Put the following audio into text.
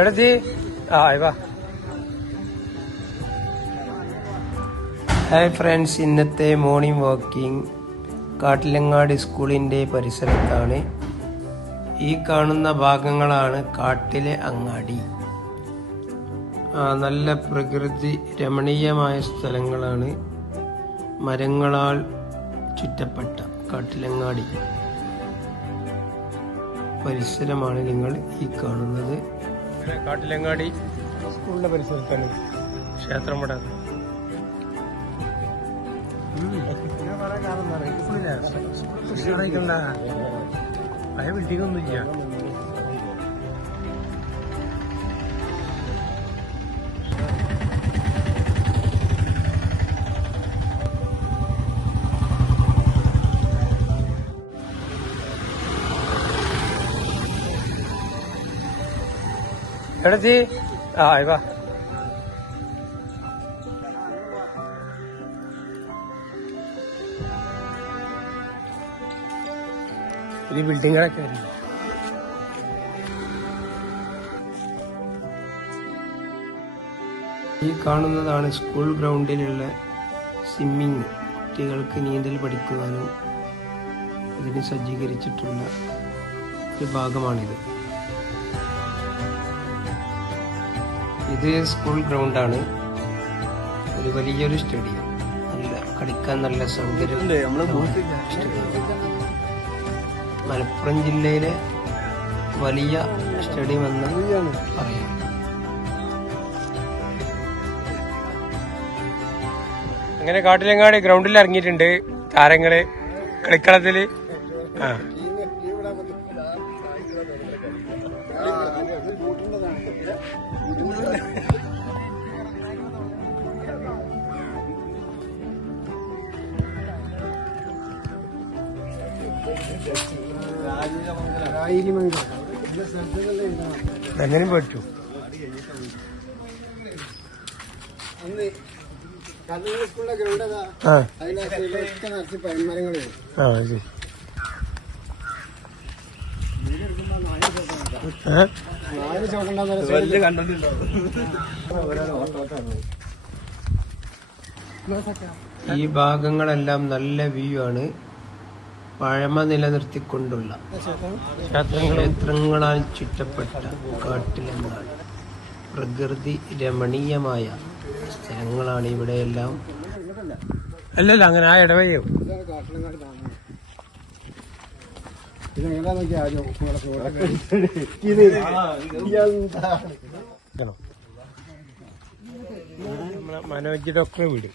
എടത്തി വാ. Hi friends, ഇന്നത്തെ morning walking Kattilangadi സ്കൂളിൻ്റെ പരിസരത്താണ്. ഈ കാണുന്ന ഭാഗങ്ങളാണ് കാട്ടിലെ അങ്ങാടി. നല്ല പ്രകൃതി രമണീയമായ സ്ഥലങ്ങളാണ്. മരങ്ങളാൽ ചുറ്റപ്പെട്ട കാട്ടിലങ്ങാടി പരിസരമാണ് നിങ്ങൾ ഈ കാണുന്നത്. കാട്ടിലങ്ങാടി സ്കൂളിന്റെ പരിസരത്താണ് ക്ഷേത്രം. ഇവിടെ പഴയ ബിൽഡിംഗ് ഒന്നുമില്ല. എടത്തി വാ. ഈ ബിൽഡിങ്ങുകളൊക്കെ വരുന്നു. ഈ കാണുന്നതാണ് സ്കൂൾ ഗ്രൗണ്ടിലുള്ള സ്വിമ്മിങ്. കുട്ടികൾക്ക് നീന്തൽ പഠിക്കുവാനും അതിന് സജ്ജീകരിച്ചിട്ടുള്ള ഒരു ഭാഗമാണിത്. ഇത് സ്കൂൾ ഗ്രൗണ്ടാണ്. ഒരു വലിയൊരു സ്റ്റേഡിയം, നല്ല കളിക്കാൻ നല്ല സൗകര്യം. മലപ്പുറം ജില്ലയിലെ വലിയ സ്റ്റേഡിയം എന്ന് പറയാം. അങ്ങനെ കാട്ടിലങ്ങാടി ഗ്രൗണ്ടിൽ ഇറങ്ങിയിട്ടുണ്ട് താരങ്ങള് കളിക്കളത്തില്. എങ്ങനെ പറ്റൂ? ഈ ഭാഗങ്ങളെല്ലാം നല്ല വ്യൂ ആണ്. പഴമ നിലനിർത്തിക്കൊണ്ടുള്ള ക്ഷേത്രങ്ങളാൽ ചുറ്റപ്പെട്ട കാട്ടിലങ്ങാടി പ്രകൃതി രമണീയമായ സ്ഥലങ്ങളാണ് ഇവിടെയെല്ലാം. അല്ലല്ല, അങ്ങനെ ആ ഇടവയോ മനോജ് ഡോക്ടറെ വീട്.